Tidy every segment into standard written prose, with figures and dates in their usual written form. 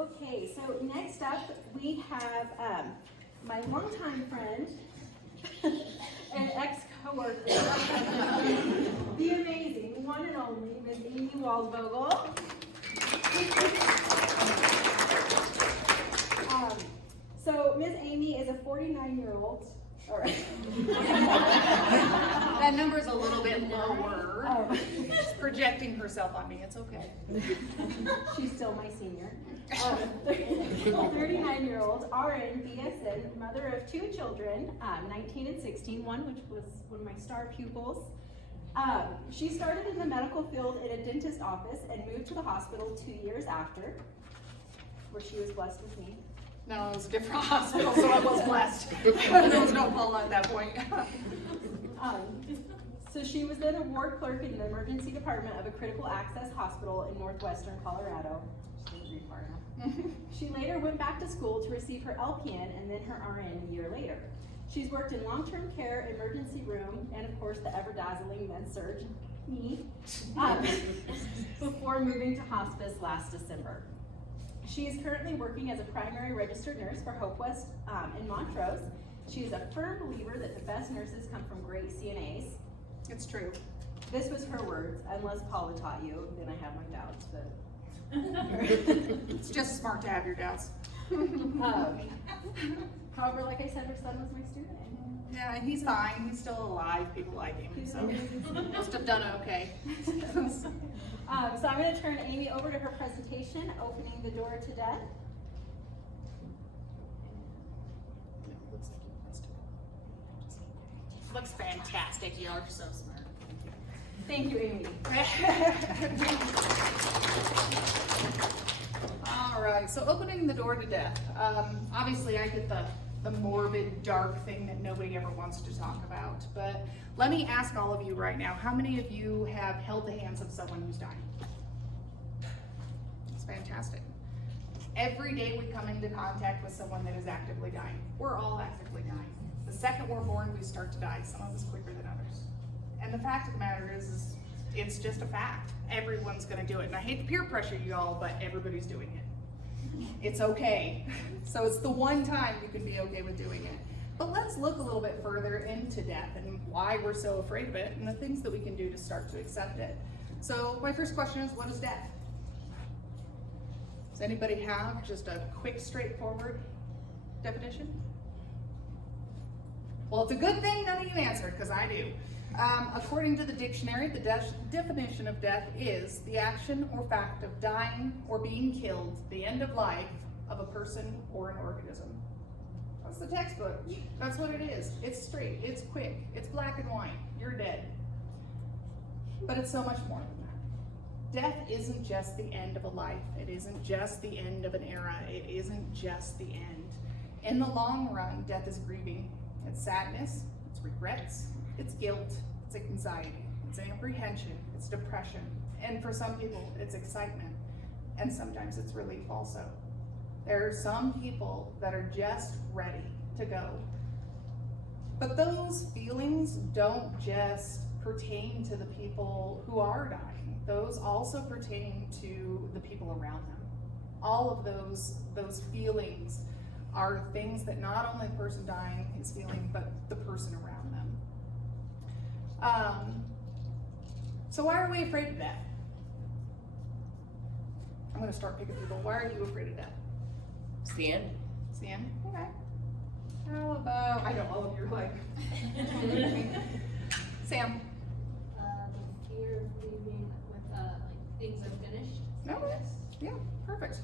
Okay, so next up we have my longtime friend and ex-coworker, the amazing, one and only Ms. Amee Waldvogle. So Ms. Amee is a 49-year-old. All right. That number's a little bit lower. Oh. She's projecting herself on me. It's okay. She's still my senior. 39-year-old RN BSN, mother of 2 children, 19 and 16, one which was one of my star pupils. She started in the medical field in a dentist office and moved to the hospital 2 years after, where she was blessed with me. No, it was a different hospital, so I was blessed. There was no call at that point. So she was then a ward clerk in the emergency department of a critical access hospital in northwestern Colorado. She later went back to school to receive her LPN and then her RN a year later. She's worked in long-term care, emergency room, and of course the ever-dazzling med-surg, me, before moving to hospice last December. She is currently working as a primary registered nurse for Hope West in Montrose. She is a firm believer that the best nurses come from great CNAs. It's true. This was her words, unless Paula taught you, then I have my doubts, but. It's just smart to have your doubts. However, like I said, her son was my student. Yeah, and he's fine. He's still alive. People like him, so must have done okay. So I'm going to turn Amee over to her presentation, opening the door to death. Looks fantastic. You are so smart. Thank you, Amee. All right, so opening the door to death. Obviously, I get the morbid, dark thing that nobody ever wants to talk about. But let me ask all of you right now, how many of you have held the hands of someone who's dying? It's fantastic. Every day we come into contact with someone that is actively dying. We're all actively dying. The second we're born, we start to die, some of us quicker than others. And the fact of the matter is it's just a fact. Everyone's gonna do it. And I hate to peer pressure you all, but everybody's doing it. It's okay. So it's the one time you can be okay with doing it. But let's look a little bit further into death and why we're so afraid of it and the things that we can do to start to accept it. So my first question is, what is death? Does anybody have just a quick, straightforward definition? Well, it's a good thing none of you answered, because I do. According to the dictionary, the definition of death is the action or fact of dying or being killed, the end of life of a person or an organism. That's the textbook. That's what it is. It's straight, it's quick, it's black and white. You're dead. But it's so much more than that. Death isn't just the end of a life. It isn't just the end of an era. It isn't just the end. In the long run, death is grieving. It's sadness, it's regrets, it's guilt, it's anxiety, it's apprehension, it's depression, and for some people, it's excitement, and sometimes it's relief also. There are some people that are just ready to go. But those feelings don't just pertain to the people who are dying. Those also pertain to the people around them. All of those feelings are things that not only the person dying is feeling, but the person around them. So why are we afraid of death? I'm going to start picking people. Why are you afraid of death? It's the end. It's the end? Okay. How about, I know all of you are like, Sam? The fear of leaving with like things unfinished. Okay. Yeah, perfect.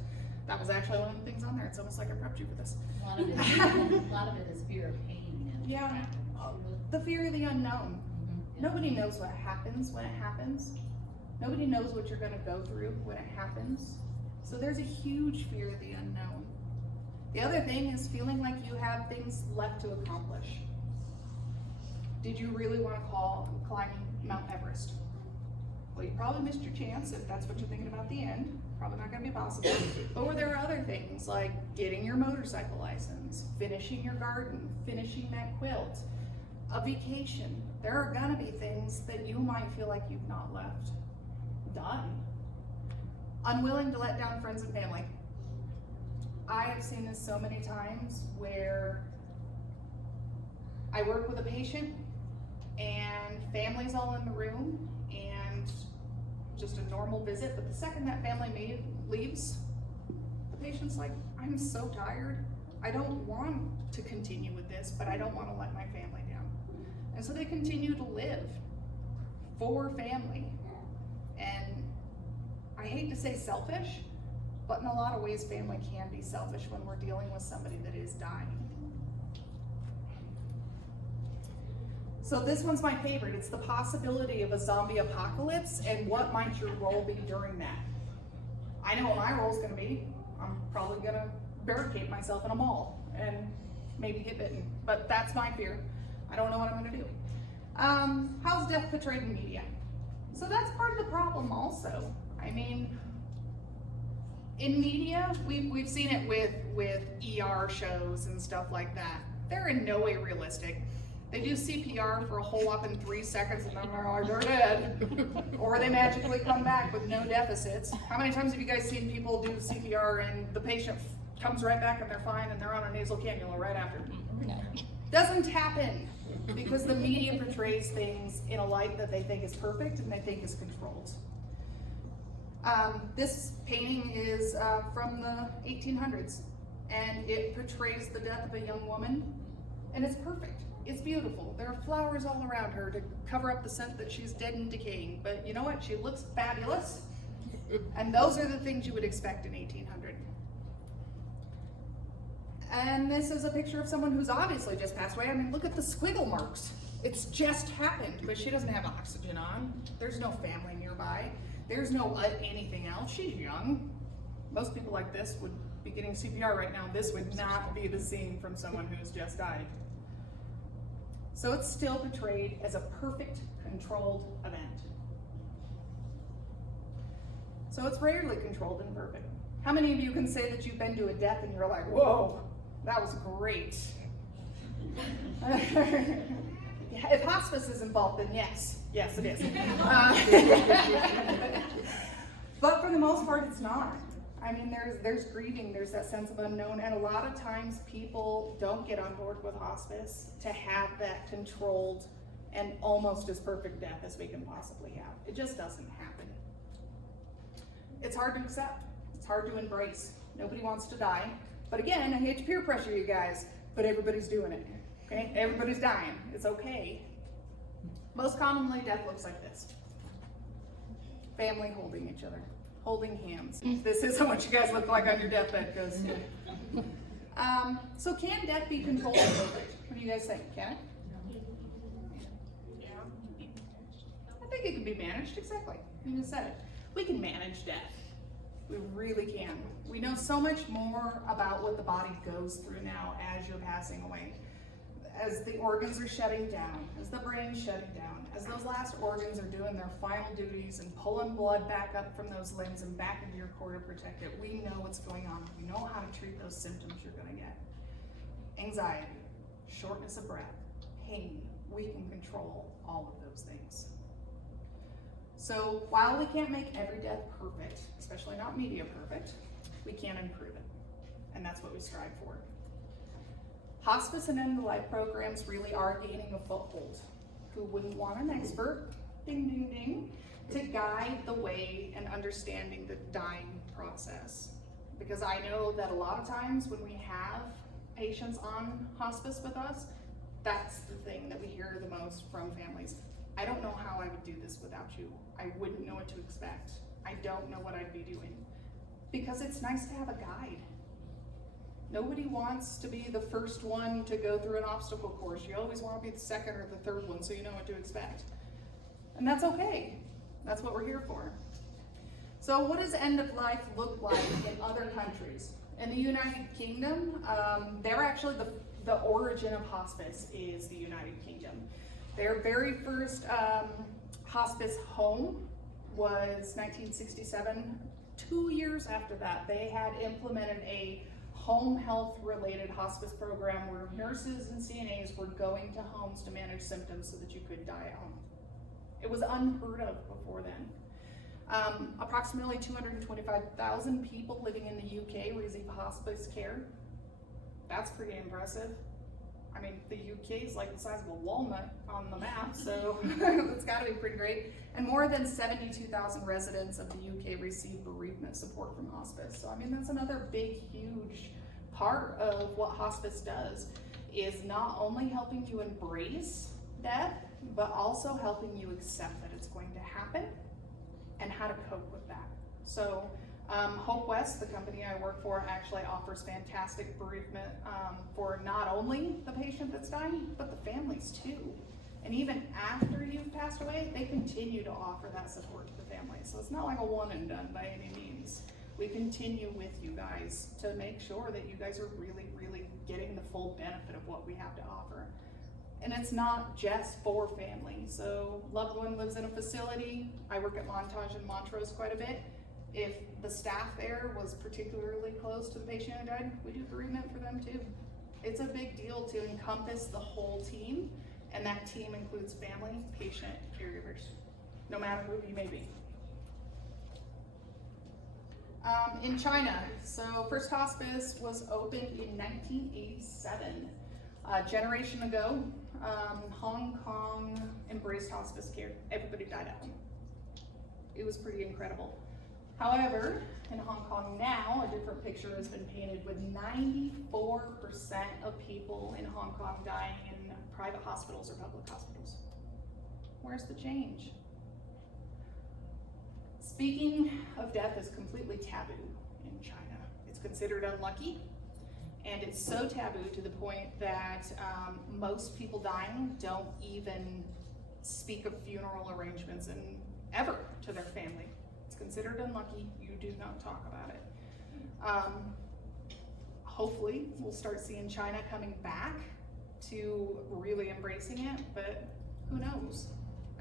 That was actually one of the things on there. It's almost like I prepped you for this. A lot of it is fear of pain. And Yeah. The fear of the unknown. Nobody knows what happens when it happens. Nobody knows what you're going to go through when it happens. So there's a huge fear of the unknown. The other thing is feeling like you have things left to accomplish. Did you really want to climb Mount Everest? Well, you probably missed your chance if that's what you're thinking about the end. Probably not going to be possible. But there are other things like getting your motorcycle license, finishing your garden, finishing that quilt, a vacation. There are going to be things that you might feel like you've not left done. Unwilling to let down friends and family. I have seen this so many times where I work with a patient and family's all in the room and just a normal visit, but the second that family leaves, the patient's like, I'm so tired. I don't want to continue with this, but I don't want to let my family down. And so they continue to live for family. And I hate to say selfish, but in a lot of ways, family can be selfish when we're dealing with somebody that is dying. So this one's my favorite. It's the possibility of a zombie apocalypse and what might your role be during that. I know what my role's gonna be. I'm probably gonna barricade myself in a mall and maybe get bitten, but that's my fear. I don't know what I'm gonna do. How's death portrayed in media? So that's part of the problem also. I mean, in media, we've seen it with ER shows and stuff like that. They're in no way realistic. They do CPR for a whole whopping 3 seconds and then they're like, they're dead. Or they magically come back with no deficits. How many times have you guys seen people do CPR and the patient comes right back and they're fine and they're on a nasal cannula right after? Doesn't happen because the media portrays things in a light that they think is perfect and they think is controlled. This painting is from the 1800s and it portrays the death of a young woman and it's perfect. It's beautiful. There are flowers all around her to cover up the scent that she's dead and decaying. But you know what? She looks fabulous. And those are the things you would expect in 1800. And this is a picture of someone who's obviously just passed away. I mean, look at the squiggle marks. It's just happened, but she doesn't have oxygen on. There's no family nearby. There's no anything else. She's young. Most people like this would be getting CPR right now. This would not be the scene from someone who's just died. So it's still portrayed as a perfect, controlled event. So it's rarely controlled and perfect. How many of you can say that you've been to a death and you're like, whoa, that was great? If hospice is involved, then yes. Yes, it is. But for the most part, it's not. I mean, there's grieving, there's that sense of unknown, and a lot of times people don't get on board with hospice to have that controlled and almost as perfect death as we can possibly have. It just doesn't happen. It's hard to accept. It's hard to embrace. Nobody wants to die. But again, I hate to peer pressure you guys, but everybody's doing it, okay? Everybody's dying. It's okay. Most commonly, death looks like this. Family holding each other. Holding hands. This isn't what you guys look like on your deathbed, because. So can death be controlled? What do you guys think? Can it? Yeah. I think it can be managed, exactly. You just said it. We can manage death. We really can. We know so much more about what the body goes through now as you're passing away. As the organs are shutting down, as the brain's shutting down, as those last organs are doing their final duties and pulling blood back up from those limbs and back into your core to protect it, we know what's going on. We know how to treat those symptoms you're going to get. Anxiety, shortness of breath, pain, we can control all of those things. So while we can't make every death perfect, especially not media perfect, we can improve it. And that's what we strive for. Hospice and end-of-life programs really are gaining a foothold. Who wouldn't want an expert, ding, ding, ding, to guide the way and understanding the dying process? Because I know that a lot of times when we have patients on hospice with us, that's the thing that we hear the most from families. I don't know how I would do this without you. I wouldn't know what to expect. I don't know what I'd be doing. Because it's nice to have a guide. Nobody wants to be the first one to go through an obstacle course. You always want to be the second or the third one so you know what to expect. And that's okay. That's what we're here for. So what does end of life look like in other countries? In the United Kingdom, they're actually the origin of hospice is the United Kingdom. Their very first hospice home was 1967. 2 years after that, they had implemented a home health related hospice program where nurses and CNAs were going to homes to manage symptoms so that you could die at home. It was unheard of before then. Approximately 225,000 people living in the UK receive hospice care. That's pretty impressive. I mean, the UK is like the size of a walnut on the map, so it's gotta be pretty great. And more than 72,000 residents of the UK receive bereavement support from hospice. So I mean, that's another big, huge part of what hospice does, is not only helping you embrace death, but also helping you accept that it's going to happen and how to cope with that. So Hope West, the company I work for, actually offers fantastic bereavement for not only the patient that's dying, but the families too. And even after you've passed away, they continue to offer that support to the family. So it's not like a one and done by any means. We continue with you guys to make sure that you guys are really, really getting the full benefit of what we have to offer. And it's not just for family. So loved one lives in a facility. I work at Montage and Montrose quite a bit. If the staff there was particularly close to the patient who died, we do bereavement for them too. It's a big deal to encompass the whole team, and that team includes family, patient, caregivers, no matter who you may be. In China, so first hospice was opened in 1987. A generation ago, Hong Kong embraced hospice care. Everybody died at home. It was pretty incredible. However, in Hong Kong now, a different picture has been painted with 94% of people in Hong Kong dying in private hospitals or public hospitals. Where's the change? Speaking of death is completely taboo in China. It's considered unlucky, and it's so taboo to the point that most people dying don't even speak of funeral arrangements and ever to their family. It's considered unlucky. You do not talk about it. Hopefully, we'll start seeing China coming back to really embracing it, but who knows?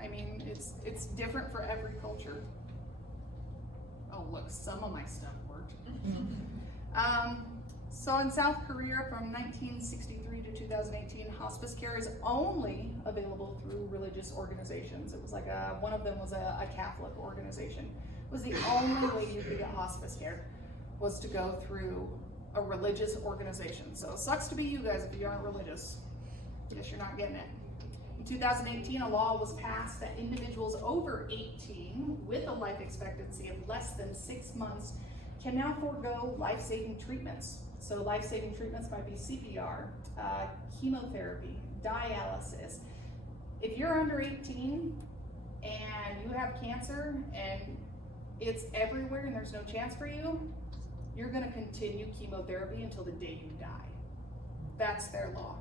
I mean, it's different for every culture. Oh, look, some of my stuff worked. So in South Korea from 1963 to 2018, hospice care is only available through religious organizations. It was like one of them was a Catholic organization. It was the only way you could get hospice care, was to go through a religious organization. So it sucks to be you guys if you aren't religious. Guess you're not getting it. In 2018, a law was passed that individuals over 18 with a life expectancy of less than 6 months can now forego life-saving treatments. So life-saving treatments might be CPR, chemotherapy, dialysis. If you're under 18 and you have cancer and it's everywhere and there's no chance for you, you're gonna continue chemotherapy until the day you die. That's their law.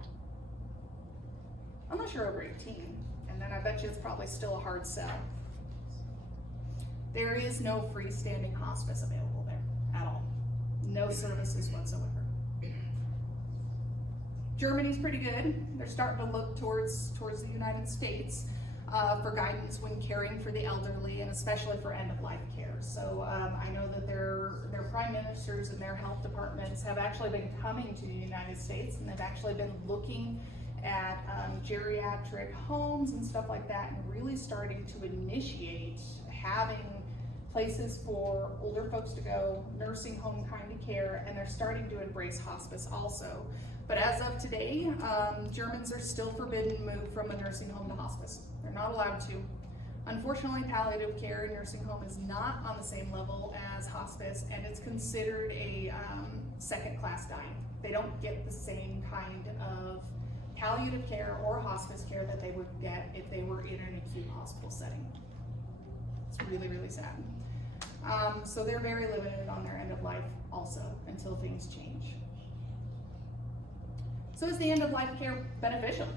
Unless you're over 18, and then I bet you it's probably still a hard sell. There is no freestanding hospice available there at all. No services whatsoever. Germany's pretty good. They're starting to look towards the United States for guidance when caring for the elderly, and especially for end-of-life care. So I know that their prime ministers and their health departments have actually been coming to the United States, and they've actually been looking at geriatric homes and stuff like that, and really starting to initiate having places for older folks to go, nursing home kind of care, and they're starting to embrace hospice also. But as of today, Germans are still forbidden to move from a nursing home to hospice. They're not allowed to. Unfortunately, palliative care in nursing home is not on the same level as hospice, and it's considered a second-class dying. They don't get the same kind of palliative care or hospice care that they would get if they were in an acute hospital setting. It's really, really sad. So they're very limited on their end of life also until things change. So is the end of life care beneficial?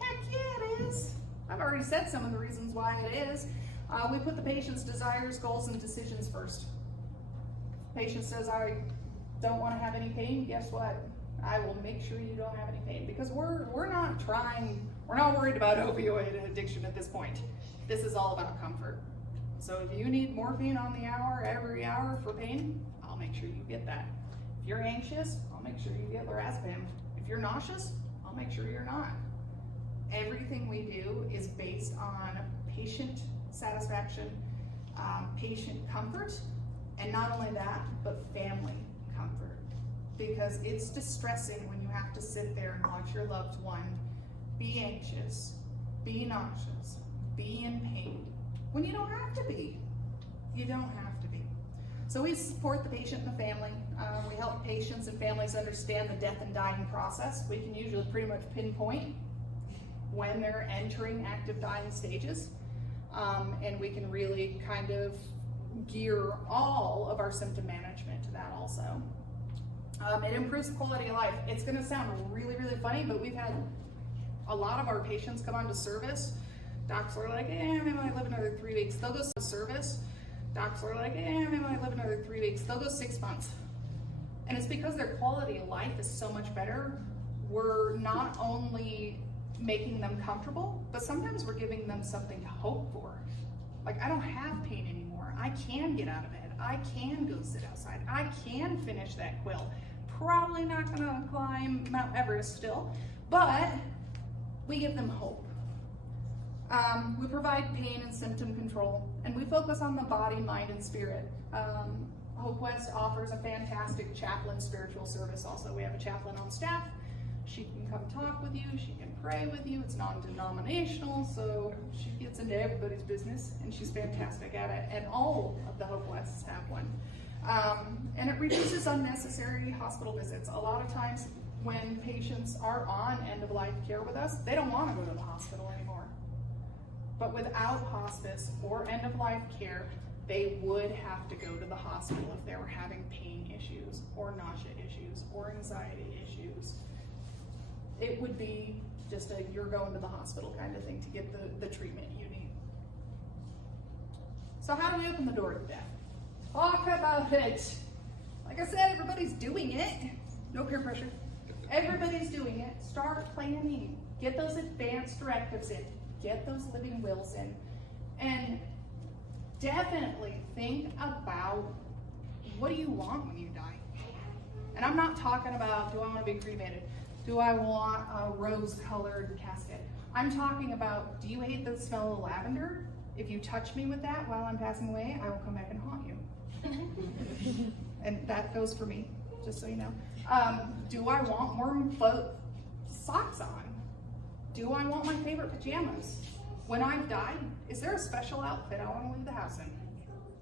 Heck yeah, it is. I've already said some of the reasons why it is. We put the patient's desires, goals, and decisions first. Patient says, I don't want to have any pain. Guess what? I will make sure you don't have any pain, because we're not worried about opioid addiction at this point. This is all about comfort. So if you need morphine on the hour, every hour for pain, I'll make sure you get that. If you're anxious, I'll make sure you get lorazepam. If you're nauseous, I'll make sure you're not. Everything we do is based on patient satisfaction, patient comfort, and not only that, but family comfort. Because it's distressing when you have to sit there and watch your loved one be anxious, be nauseous, be in pain, when you don't have to be. You don't have to be. So we support the patient and the family. We help patients and families understand the death and dying process. We can usually pretty much pinpoint when they're entering active dying stages. And we can really kind of gear all of our symptom management to that also. It improves quality of life. It's gonna sound really, really funny, but we've had a lot of our patients come on to service. Docs are like, maybe I live another 3 weeks. They'll go to service. Docs are like, maybe I live another 3 weeks. They'll go 6 months. And it's because their quality of life is so much better. We're not only making them comfortable, but sometimes we're giving them something to hope for. Like, I don't have pain anymore. I can get out of bed. I can go sit outside. I can finish that quill. Probably not gonna climb Mount Everest still, but we give them hope. We provide pain and symptom control, and we focus on the body, mind, and spirit. Hope West offers a fantastic chaplain spiritual service also. We have a chaplain on staff. She can come talk with you, she can pray with you. It's non-denominational, so she gets into everybody's business, and she's fantastic at it, and all of the Hope Wests have one. And it reduces unnecessary hospital visits. A lot of times when patients are on end-of-life care with us, they don't want to go to the hospital anymore. But without hospice or end-of-life care, they would have to go to the hospital if they were having pain issues or nausea issues or anxiety issues. It would be just a you're going to the hospital kind of thing to get the treatment you need. So how do we open the door to death? Talk about it. Like I said, everybody's doing it. No peer pressure. Everybody's doing it. Start planning. Get those advanced directives in. Get those living wills in. And definitely think about, what do you want when you die? And I'm not talking about, do I want to be cremated? Do I want a rose-colored casket? I'm talking about, do you hate the smell of lavender? If you touch me with that while I'm passing away, I will come back and haunt you. And that goes for me, just so you know. Do I want warm socks on? Do I want my favorite pajamas? When I've died, is there a special outfit I want to leave the house in?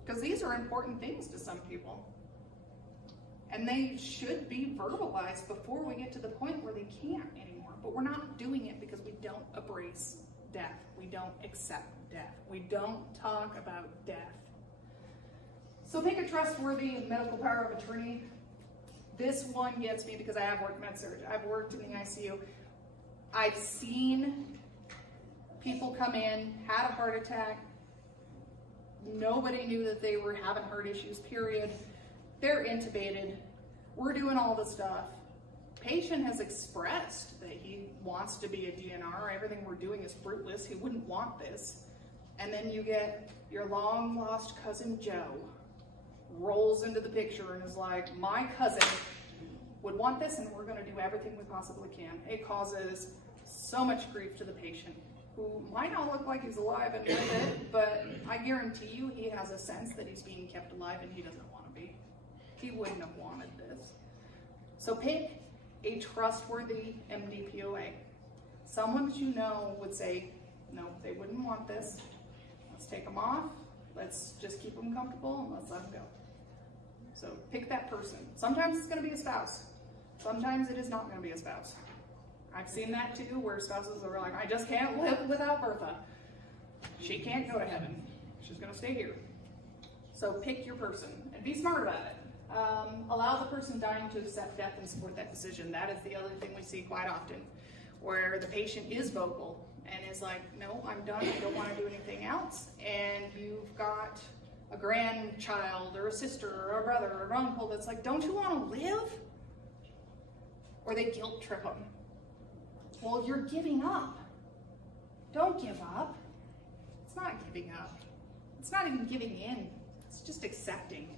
Because these are important things to some people. And they should be verbalized before we get to the point where they can't anymore. But we're not doing it because we don't embrace death. We don't accept death. We don't talk about death. So pick a trustworthy medical power of attorney. This one gets me because I have worked med-surg. I've worked in the ICU. I've seen people come in, had a heart attack. Nobody knew that they were having heart issues, period. They're intubated. We're doing all the stuff. Patient has expressed that he wants to be a DNR. Everything we're doing is fruitless. He wouldn't want this. And then you get your long lost cousin Joe rolls into the picture and is like, my cousin would want this, and we're going to do everything we possibly can. It causes so much grief to the patient, who might not look like he's alive and with it, but I guarantee you he has a sense that he's being kept alive and he doesn't want to be. He wouldn't have wanted this. So pick a trustworthy MDPOA. Someone that you know would say, no, they wouldn't want this. Let's take them off. Let's just keep them comfortable and let's let them go. So pick that person. Sometimes it's going to be a spouse. Sometimes it is not going to be a spouse. I've seen that too, where spouses are like, I just can't live without Bertha. She can't go to heaven. She's going to stay here. So pick your person and be smart about it. Allow the person dying to accept death and support that decision. That is the other thing we see quite often, where the patient is vocal and is like, no, I'm done. I don't want to do anything else. And you've got a grandchild or a sister or a brother or an uncle that's like, don't you want to live? Or they guilt trip them. Well, you're giving up. Don't give up. It's not giving up. It's not even giving in. It's just accepting.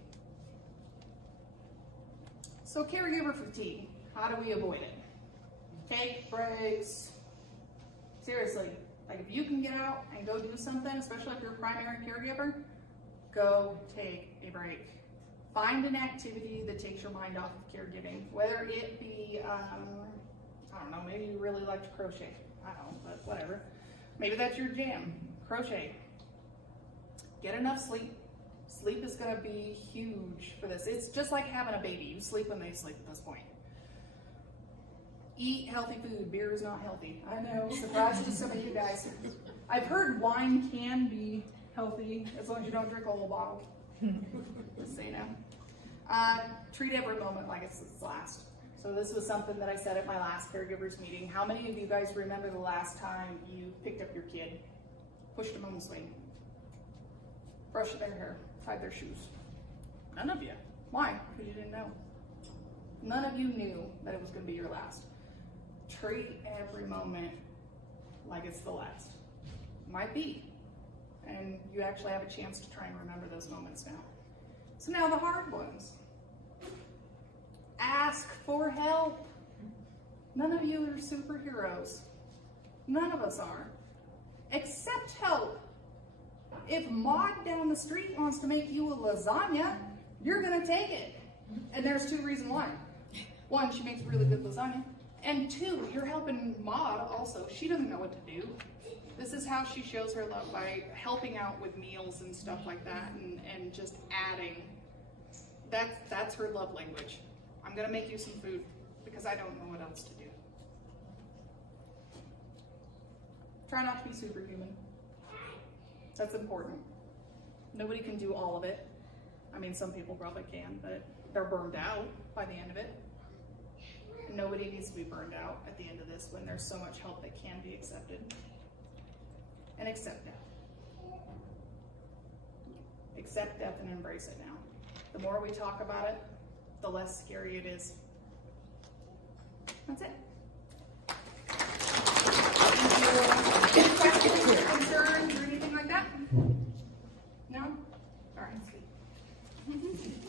So caregiver fatigue, how do we avoid it? Take breaks. Seriously, like if you can get out and go do something, especially if you're a primary caregiver, Go take a break. Find an activity that takes your mind off of caregiving, whether it be, I don't know, maybe you really like to crochet. I don't know, but whatever. Maybe that's your jam, crochet. Get enough sleep. Sleep is gonna be huge for this. It's just like having a baby. You sleep when they sleep at this point. Eat healthy food. Beer is not healthy. I know, surprise to some of you guys. I've heard wine can be healthy as long as you don't drink a whole bottle. Just so you know. Treat every moment like it's its last. So this was something that I said at my last caregivers meeting. How many of you guys remember the last time you picked up your kid, pushed them on the swing, brushed their hair, tied their shoes? None of you. Why? Because you didn't know. None of you knew that it was going to be your last. Treat every moment like it's the last. Might be. And you actually have a chance to try and remember those moments now. So now the hard ones. Ask for help. None of you are superheroes. None of us are. Accept help. If Maud down the street wants to make you a lasagna, you're gonna take it. And there's two reasons why. One, she makes really good lasagna. And two, you're helping Maud also. She doesn't know what to do. This is how she shows her love, by helping out with meals and stuff like that, and just adding. That's her love language. I'm gonna make you some food because I don't know what else to do. Try not to be superhuman. That's important. Nobody can do all of it. I mean, some people probably can, but they're burned out by the end of it. Nobody needs to be burned out at the end of this when there's so much help that can be accepted. And accept death. Accept death and embrace it now. The more we talk about it, the less scary it is. That's it. Any questions or concerns or anything like that? No? All right, sweet.